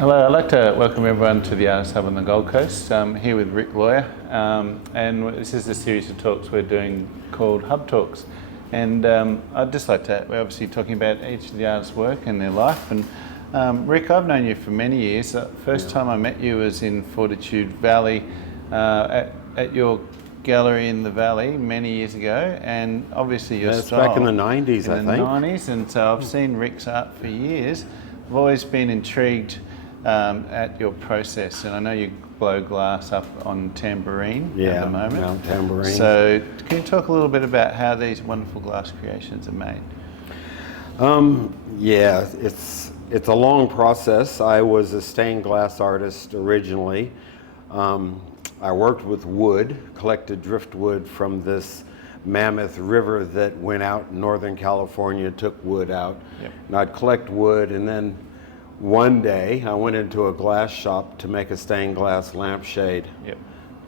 Hello, I'd like to welcome everyone to the Artist Hub on the Gold Coast. I'm here with Rick Lawyer, and this is a series of talks we're doing called Hub Talks. And I'd just like to, we're obviously talking about each of the artists' work and their life. And Rick, I've known you for many years. The first time I met you was in Fortitude Valley at your gallery in the valley many years ago, and obviously your style. Back in the 90s, I think. In the 90s, and so I've seen Rick's art for years. I've always been intrigued at your process, and I know you blow glass up on tambourine at the moment. Yeah, tambourine. So can you talk a little bit about how these wonderful glass creations are made? Yeah, it's a long process. I was a stained glass artist originally. I worked with wood, collected driftwood from this mammoth river that went out in Northern California, took wood out. Yep. And I'd collect wood, and then one day I went into a glass shop to make a stained glass lampshade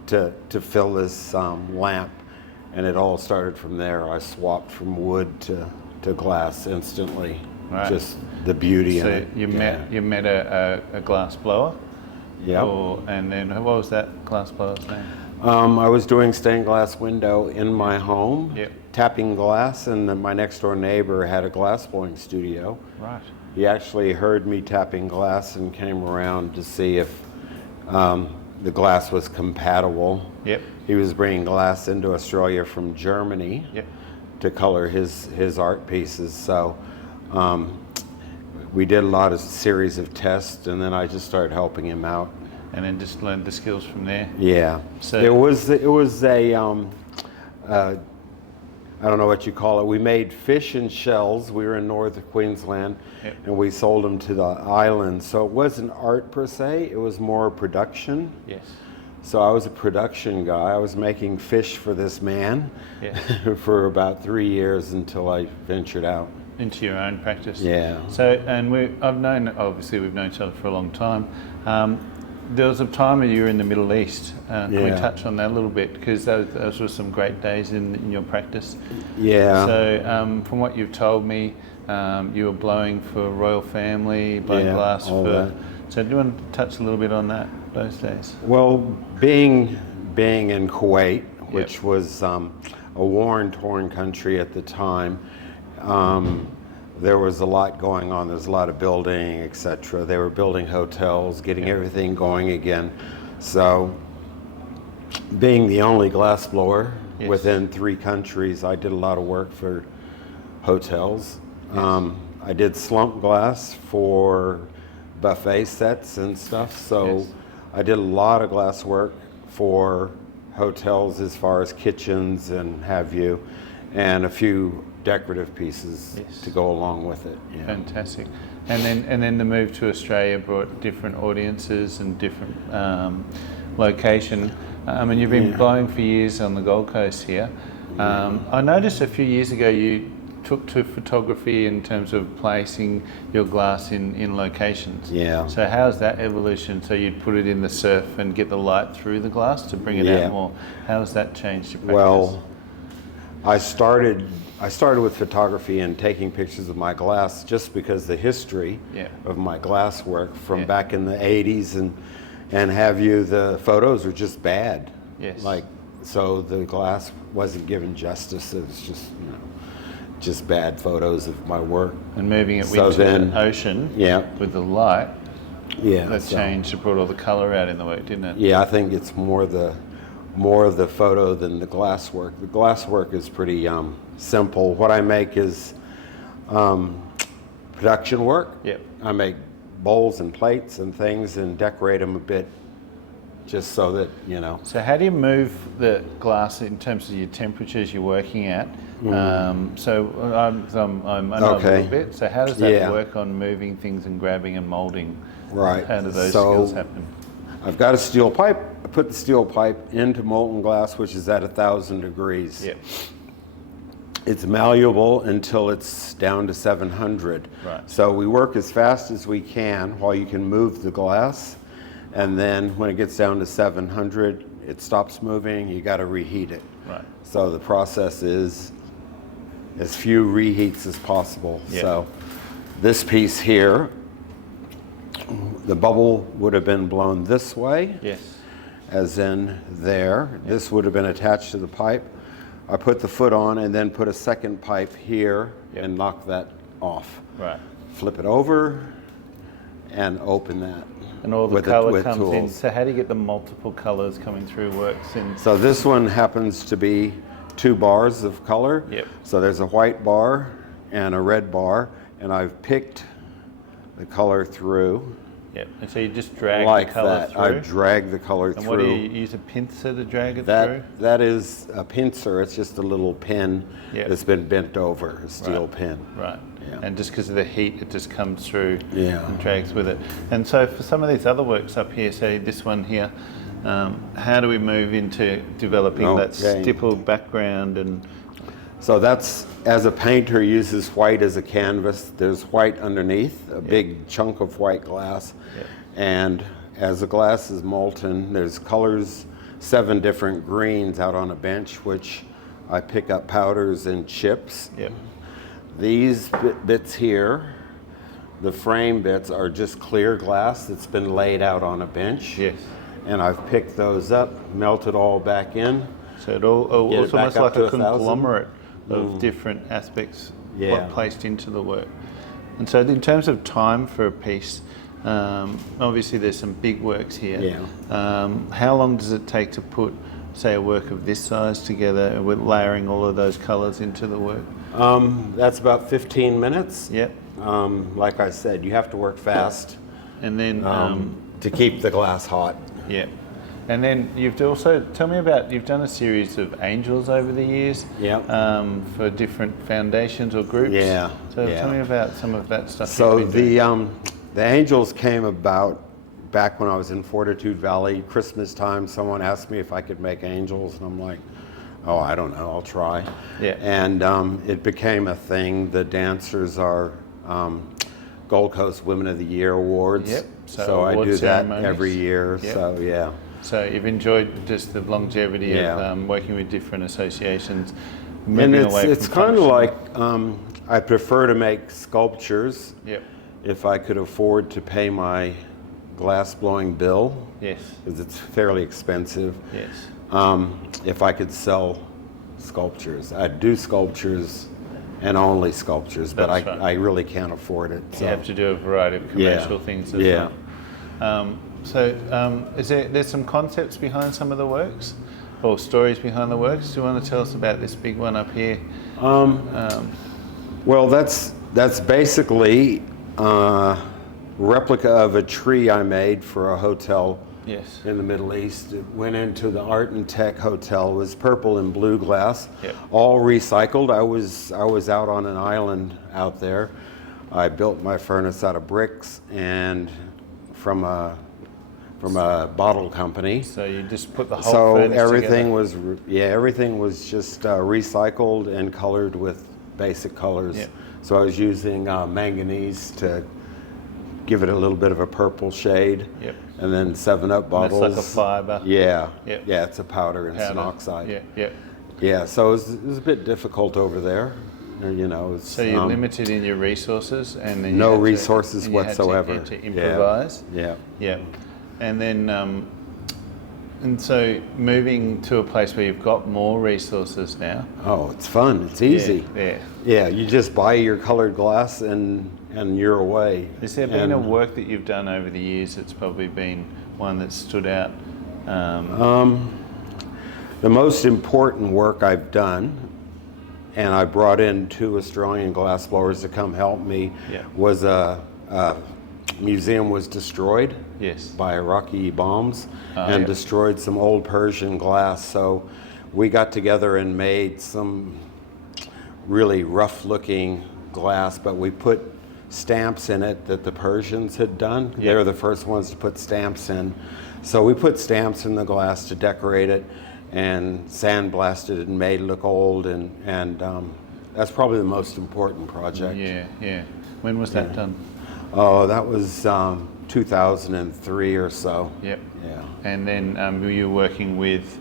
to fill this lamp, and it all started from there. I swapped from wood to glass instantly. Right. Just the beauty of it. So you met a glass blower? Yeah. And then what was that glass blower's name? I was doing stained glass window in my home, Yep. tapping glass, and then my next door neighbor had a glass blowing studio. Right. He actually heard me tapping glass and came around to see if the glass was compatible. Yep. He was bringing glass into Australia from Germany to color his art pieces. So we did a lot of series of tests, and then I just started helping him out. And then just learned the skills from there. Yeah. So it was a I don't know what you call it. We made fish and shells. We were in northern Queensland, and we sold them to the island. So it wasn't art per se. It was more production. Yes. So I was a production guy. I was making fish for this man for about 3 years until I ventured out into your own practice. Yeah. So, and we've known each other for a long time. There was a time when you were in the Middle East. Can we touch on that a little bit? Because those were some great days in your practice. Yeah. So from what you've told me, you were blowing for royal family, blowing glass for... That. So do you want to touch a little bit on that, those days? Well, being in Kuwait, which was a war-torn country at the time, there was a lot going on. There's a lot of building, etc. They were building hotels, getting everything going again. So, being the only glass blower within 3 countries, I did a lot of work for hotels. I did slump glass for buffet sets and stuff. So, I did a lot of glass work for hotels as far as kitchens and have you, and a few decorative pieces to go along with it. Yeah. Fantastic. And then the move to Australia brought different audiences and different location. And you've been blowing for years on the Gold Coast here. I noticed a few years ago you took to photography in terms of placing your glass in locations. Yeah. So how's that evolution? So you'd put it in the surf and get the light through the glass to bring it out more. How has that changed your practice? Well, I started with photography and taking pictures of my glass just because the history of my glass work from back in the 80s and have you, the photos were just bad. Yes. So the glass wasn't given justice. It was just bad photos of my work. And moving it into the ocean with the light, that changed, it brought all the colour out in the work, didn't it? Yeah, I think it's more of the photo than the glass work. The glass work is pretty simple. What I make is production work. Yep. I make bowls and plates and things and decorate them a bit just so that, So how do you move the glass in terms of your temperatures you're working at? So I know a little bit. So how does that work on moving things and grabbing and moulding? Right. How do those skills happen? I've got a steel pipe. I put the steel pipe into molten glass, which is at 1,000 degrees. Yep. It's malleable until it's down to 700. Right. So we work as fast as we can while you can move the glass. And then when it gets down to 700, it stops moving. You got to reheat it. Right. So the process is as few reheats as possible. Yep. So this piece here the bubble would have been blown this way, Yes. as in there. This would have been attached to the pipe. I put the foot on and then put a second pipe here and knock that off. Right. Flip it over and open that. And all the with colour comes tools. in. So how do you get the multiple colours coming through works in? So this one happens to be 2 bars of color. Yep. So there's a white bar and a red bar, and I've picked the color through. Yep. And so you just drag Like the colour that. through. I drag the color and through. what do you use, a pincer to drag it through? That is a pincer. It's just a little pin that's been bent over, a steel pin. Right. Yeah. And just because of the heat, it just comes through Yeah. and drags with it. And so for some of these other works up here, say this one here, how do we move into developing that stippled background? And so that's, as a painter uses white as a canvas, there's white underneath, a big chunk of white glass. And as the glass is molten, there's colors, 7 different greens out on a bench, which I pick up powders and chips. Yep. These bits here, the frame bits, are just clear glass that's been laid out on a bench. Yes. And I've picked those up, melted all back in. So it's almost back like up to a 1,000. conglomerate of different aspects Yeah. placed into the work. And so in terms of time for a piece, obviously there's some big works here. Yeah. How long does it take to put, say, a work of this size together with layering all of those colours into the work? That's about 15 minutes. Yep. Like I said, you have to work fast And then, to keep the glass hot. yeah. And then you've also, tell me about, you've done a series of angels over the years. Yep. For different foundations or groups. Yeah. So yeah. tell me about some of that stuff. So you've been doing. the angels came about back when I was in Fortitude Valley. Christmas time, someone asked me if I could make angels, and I'm like, oh, I don't know, I'll try. Yeah. And it became a thing. The dancers are Gold Coast Women of the Year awards. Yep. So I award do that ceremonies. every year. Yep. So yeah. So you've enjoyed just the longevity Yeah. of working with different associations, And moving away it's from kind of functional. like I prefer to make sculptures Yep. if I could afford to pay my glass blowing bill, Yes. because it's fairly expensive. Yes. If I could sell sculptures, I'd do sculptures and only sculptures, but That's right. I really can't afford it. So. You have to do a variety of commercial things as Yeah. well. Is there's some concepts behind some of the works, or stories behind the works? Do you want to tell us about this big one up here? Well, that's basically a replica of a tree I made for a hotel Yes. in the Middle East. It went into the Art and Tech Hotel. It was purple and blue glass, Yep. all recycled. I was out on an island out there. I built my furnace out of bricks and from a bottle company. So you just put the whole So furnace everything together. everything was just recycled and colored with basic colors. Yep. So I was using manganese to give it a little bit of a purple shade. Yep. And then 7-Up bottles. It's like a fibre. Yeah. Yep. Yeah, it's a powder and Powder. oxide. Yeah. Yeah. Yeah, so it was a bit difficult over there. You know, it's, So you're limited in your resources, and then you no had to- resources and you had whatsoever. You had to improvise. Yeah. Yeah, and then and so moving to a place where you've got more resources now. Oh, it's fun. It's easy. Yeah. Yeah, you just buy your colored glass and you're away. Has there been a work that you've done over the years that's probably been one that stood out? The most important work I've done, and I brought in 2 Australian glassblowers to come help me, Yeah. was a museum was destroyed Yes. by Iraqi bombs and yeah. destroyed some old Persian glass. So we got together and made some really rough looking glass, but we put stamps in it that the Persians had done. Yeah. They were the first ones to put stamps in. So we put stamps in the glass to decorate it and sandblasted it and made it look old, and that's probably the most important project. Yeah, yeah. When was that done? Oh, that was 2003 or so. Yep. Yeah. And then were you working with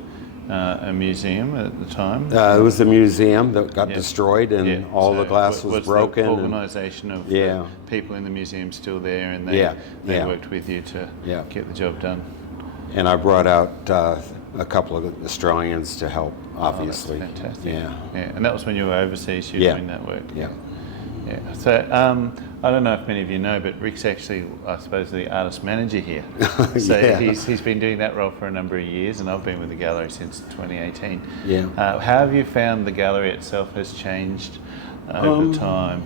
a museum at the time? It was a museum that got Yeah. destroyed, and Yeah. all So the glass was broken. The and- organisation of Yeah. the people in the museum still there, and they Yeah. worked with you to Yeah. get the job done. And I brought out a couple of Australians to help, obviously. Oh, that's fantastic. Yeah. Yeah, and that was when you were overseas. You were Yeah. doing that work. Yeah. Yeah. So I don't know if many of you know, but Rick's actually, I suppose, the artist manager here. So Yeah. he's been doing that role for a number of years, and I've been with the gallery since 2018. Yeah. How have you found the gallery itself has changed over time?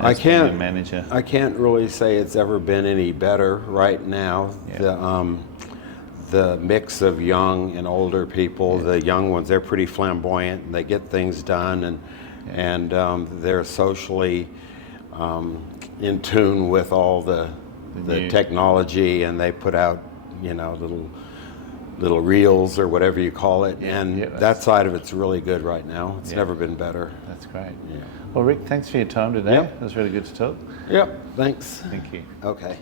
I as being a can't. manager. I can't really say it's ever been any better right now. Yeah. The mix of young and older people. Yeah. The young ones, they're pretty flamboyant, and they get things done, and they're socially in tune with all the new technology, and they put out, little reels or whatever you call it, Yeah, and yeah, that side of it's really good right now. It's Yeah. never been better. That's great. Yeah. Well, Rick, thanks for your time today. Yeah. It was really good to talk. Yep. Thanks. Thank you. Okay.